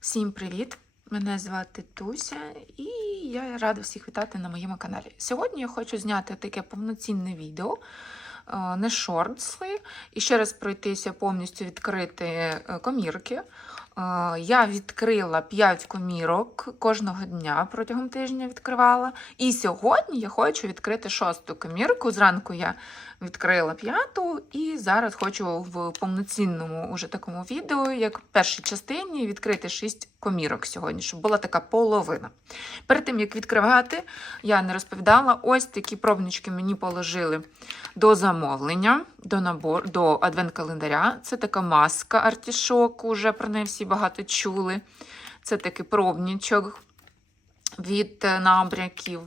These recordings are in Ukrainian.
Всім привіт! Мене звати Туся, і я рада всіх вітати на моєму каналі. Сьогодні я хочу зняти таке повноцінне відео, е, не шортси, і ще раз пройтися повністю відкрити е, комірки. Я відкрила 5 комірок кожного дня протягом тижня відкривала. І сьогодні я хочу відкрити шосту комірку. Зранку я відкрила п'яту, і зараз хочу в повноцінному уже такому відео, як в першій частині, відкрити 6 комірок сьогодні, щоб була така половина. Перед тим як відкривати, я не розповідала, ось такі пробнички мені положили до замовлення, до набор, до адвент-календаря. Це така маска артішок, уже про неї всі багато чули. Це такий пробничок від набряків.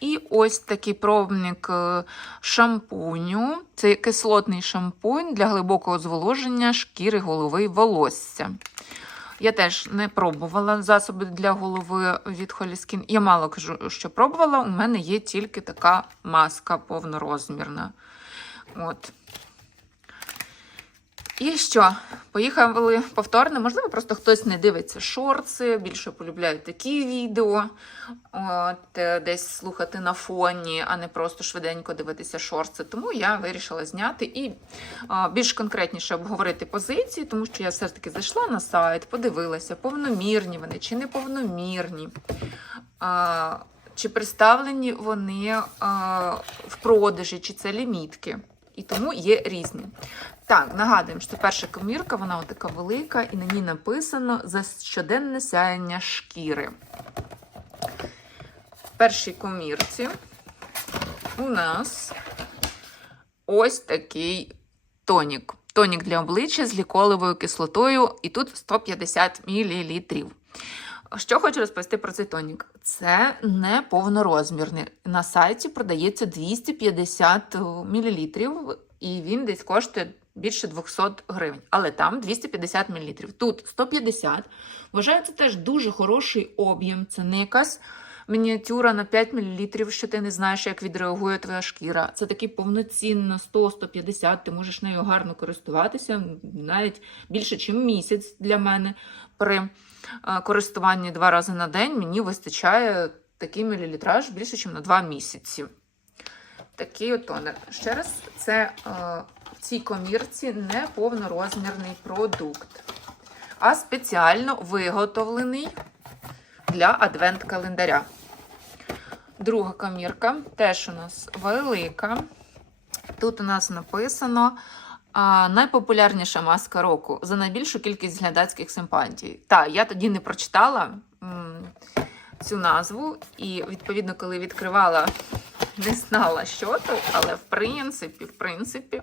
І ось такий пробник е, шампуню. Це кислотний шампунь для глибокого зволоження шкіри голови і волосся. Я теж не пробувала засоби для голови від Холіскін. Я мало кажу, що пробувала. У мене є тільки така маска повнорозмірна. От. І що? Поїхали повторно. Можливо, просто хтось не дивиться шорти, більше полюбляють такі відео, от, е, десь слухати на фоні, а не просто швиденько дивитися шорти. Тому я вирішила зняти і а, більш конкретніше обговорити позиції, тому що я все-таки зайшла на сайт, подивилася, повномірні вони чи неповномірні. Чи представлені вони а, в продажі, чи це лімітки. І тому є різні. Так, нагадуємо, що перша комірка, вона така велика, і на ній написано за щоденне сяяння шкіри. В першій комірці у нас ось такий тонік. Тонік для обличчя з ліколевою кислотою, і тут 150 мл. Що хочу розповісти про цей тонік. Це не повнорозмірний. На сайті продається 250 мл, і він десь коштує більше 200 гривень. Але там 250 мл. Тут 150. Вважаю, це теж дуже хороший об'єм. Це не якась мініатюра на 5 мл, що ти не знаєш, як відреагує твоя шкіра. Це такий повноцінно 100-150, ти можеш нею гарно користуватися, навіть більше, ніж місяць для мене. При е, користуванні два рази на день мені вистачає такий мілілітраж більше, ніж на 2 місяці. Такий от тонер. Ще раз, це е, в цій комірці не повнорозмірний продукт, а спеціально виготовлений для адвент-календаря. Друга комірка теж у нас велика. Тут у нас написано а, найпопулярніша маска року за найбільшу кількість глядацьких симпатій. Так, я тоді не прочитала м, цю назву, і, відповідно, коли відкривала, не знала, що то, але в принципі, в принципі,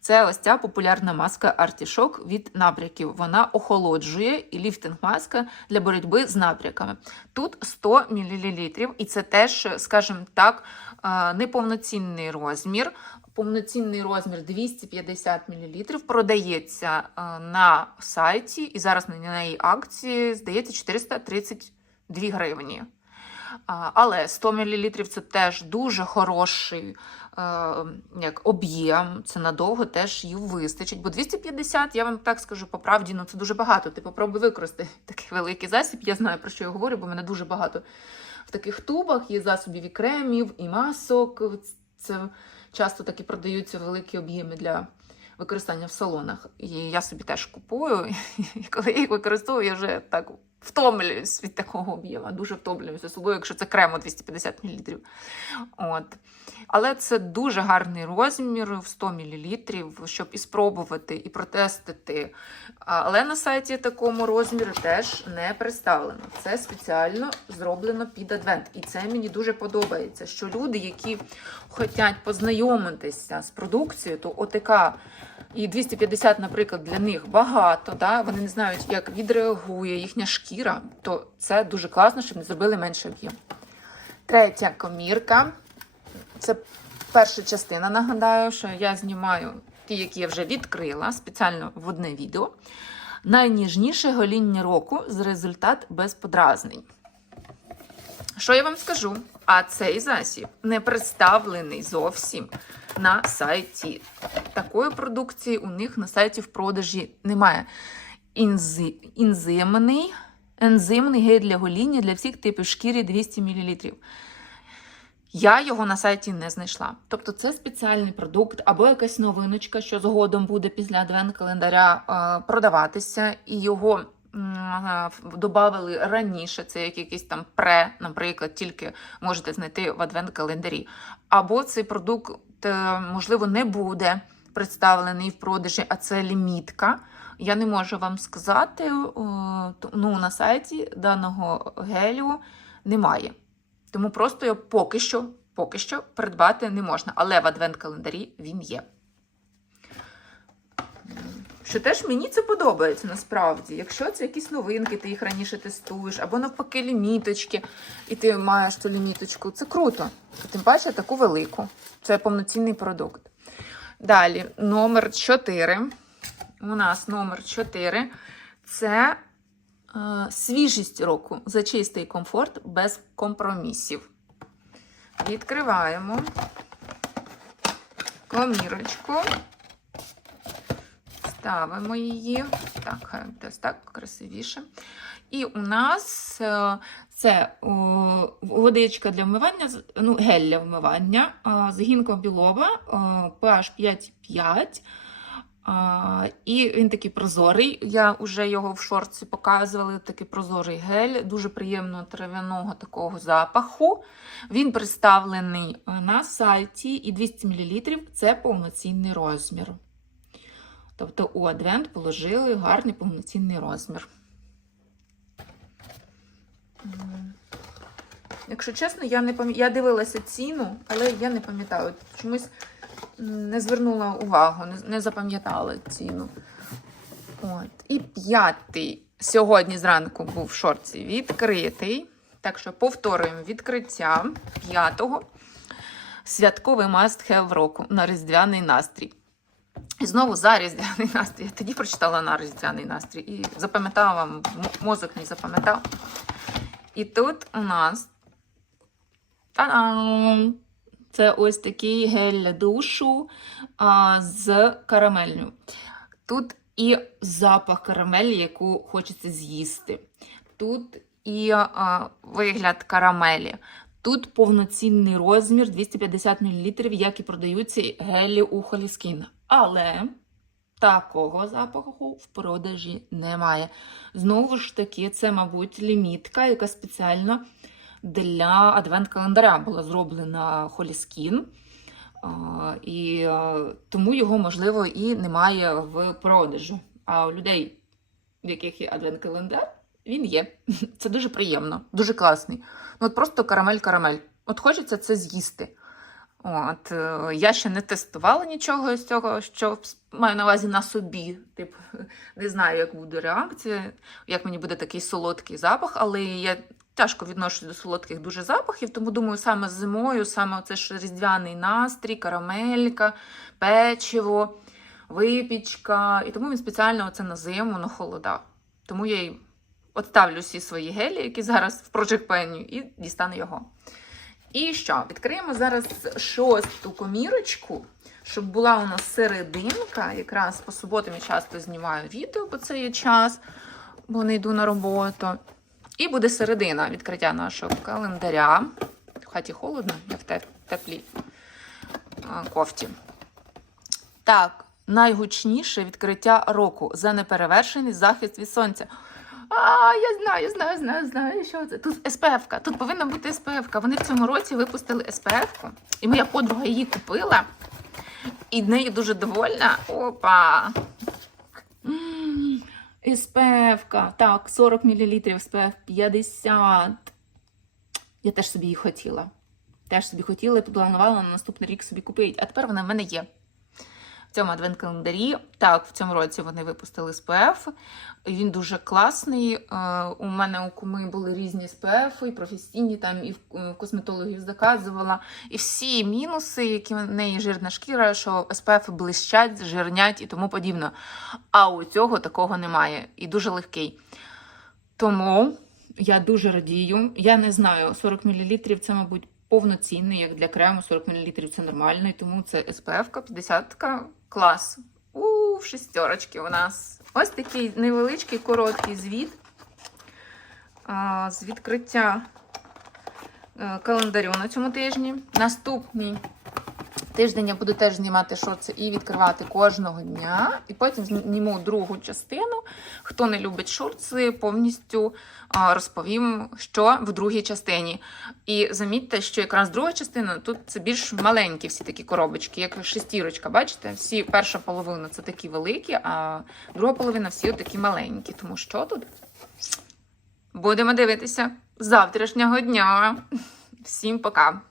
це ось ця популярна маска артішок від набряків. Вона охолоджує і ліфтинг-маска для боротьби з набряками. Тут 100 мл, і це теж, скажімо так, е, неповноцінний розмір. Повноцінний розмір 250 мл продається е, на сайті, і зараз на неї акції, здається, 432 гривні. Але 100 мл це теж дуже хороший як об'єм, це надовго теж її вистачить. Бо 250, я вам так скажу по правді, ну це дуже багато. Ти попробуй використати такий великий засіб. Я знаю, про що я говорю, бо в мене дуже багато в таких тубах є засобів і кремів, і масок. Це часто такі продаються великі об'єми для використання в салонах. І я собі теж купую, і коли я їх використовую, я вже так втомлююсь від такого об'єму, дуже втомлююся, особливо, якщо це кремо 250 мл. От. Але це дуже гарний розмір в 100 мл, щоб і спробувати, і протестити. Але на сайті такому розміру теж не представлено. Це спеціально зроблено під адвент. І це мені дуже подобається, що люди, які хочуть познайомитися з продукцією, то ОТК і 250, наприклад, для них багато, да? вони не знають, як відреагує їхня шкіра, то це дуже класно, щоб не зробили менше об'єм. Третя комірка. Це перша частина. Нагадаю, що я знімаю ті, які я вже відкрила спеціально в одне відео. Найніжніше гоління року з результат без подразнень. Що я вам скажу? А цей засіб не представлений зовсім на сайті. Такої продукції у них на сайті в продажі немає. Інзи... Інзимний Ензимний гель для гоління для всіх типів шкіри 200 мл. Я його на сайті не знайшла. Тобто це спеціальний продукт або якась новиночка, що згодом буде після адвент-календаря е, продаватися, і його додали раніше. Це як якийсь там пре, наприклад, тільки можете знайти в адвент-календарі. Або цей продукт, е, можливо, не буде представлений в продажі, а це лімітка. Я не можу вам сказати, е, ну, на сайті даного гелю немає. Тому просто його поки що, поки що придбати не можна. Але в адвент-календарі він є. Що теж мені це подобається насправді. Якщо це якісь новинки, ти їх раніше тестуєш, або навпаки ліміточки, і ти маєш ту ліміточку, це круто. Тим паче таку велику. Це повноцінний продукт. Далі, номер 4. У нас номер 4 це е, свіжість року за чистий комфорт без компромісів. Відкриваємо комірочку. Ставимо її. Так, десь так красивіше. І у нас е, це водичка для вмивання, ну, гель для вмивання, з о, pH 5,5. І він такий прозорий. Я вже його в шорці показувала. Такий прозорий гель, дуже приємного трав'яного такого запаху. Він представлений е, на сайті, і 200 мл це повноцінний розмір. Тобто у Адвент положили гарний повноцінний розмір. Якщо чесно, я не пам'ятаю. Я дивилася ціну, але я не пам'ятаю. Чомусь не звернула увагу, не, запам'ятала ціну. От. І п'ятий сьогодні зранку був в шорці відкритий. Так що повторюємо відкриття п'ятого. Святковий must have року на різдвяний настрій. І знову за різдвяний настрій. Я тоді прочитала на різдвяний настрій і запам'ятала вам, мозок не запам'ятав. І тут у нас та-дам! Це ось такий гель для душу а, з карамелью. Тут і запах карамелі, яку хочеться з'їсти. Тут і а, вигляд карамелі. Тут повноцінний розмір 250 мл, як і продаються гелі у Холіскін. Але такого запаху в продажі немає. Знову ж таки, це, мабуть, лімітка, яка спеціально для адвент-календаря була зроблена Холіскін. І тому його, можливо, і немає в продажу. А у людей, в яких є адвент-календар, він є. Це дуже приємно, дуже класний. Ну, от просто карамель-карамель. От хочеться це з'їсти. От, е, я ще не тестувала нічого з цього, що маю на увазі на собі. Типу, не знаю, як буде реакція, як мені буде такий солодкий запах, але я тяжко відношусь до солодких дуже запахів, тому думаю, саме зимою, саме це ж різдвяний настрій, карамелька, печиво, випічка. І тому він спеціально оце на зиму, на холода. Тому я й отставлю всі свої гелі, які зараз в Project Penny, і дістану його. І що? Відкриємо зараз шосту комірочку, щоб була у нас серединка. Якраз по суботам я часто знімаю відео, бо це є час, бо не йду на роботу. І буде середина відкриття нашого календаря. В хаті холодно, я в теп- теплій кофті. Так, найгучніше відкриття року за неперевершений захист від сонця. А, я знаю, знаю, знаю, знаю, що це. Тут СПФ-ка. Тут повинна бути СПФ-ка. Вони в цьому році випустили СПФ-ку. І моя подруга її купила. І нею дуже довольна. Опа. М, СПФ-ка. Так, 40 мл, СПФ 50. Я теж собі її хотіла. Теж собі хотіла і планувала на наступний рік собі купити. А тепер вона в мене є. В цьому адвент-календарі. Так, в цьому році вони випустили СПФ. Він дуже класний. Е, У мене у куми були різні СПФ, і професійні, там і в е, косметологів заказувала. І всі мінуси, які в неї жирна шкіра, що СПФ блищать, жирнять і тому подібне. А у цього такого немає. І дуже легкий. Тому я дуже радію. Я не знаю, 40 мл це, мабуть, повноцінний, як для крему 40 мл це нормально, і тому це SPF 50 клас. У шестерочки у нас. Ось такий невеличкий короткий звіт. з відкриття е, календарю на цьому тижні. Наступний тиждень я буду теж знімати шорти і відкривати кожного дня. І потім зніму другу частину. Хто не любить шорти, повністю розповім, що в другій частині. І замітьте, що якраз друга частина тут це більш маленькі всі такі коробочки, як шестірочка. Бачите, всі перша половина це такі великі, а друга половина всі такі маленькі. Тому що тут будемо дивитися завтрашнього дня. Всім пока!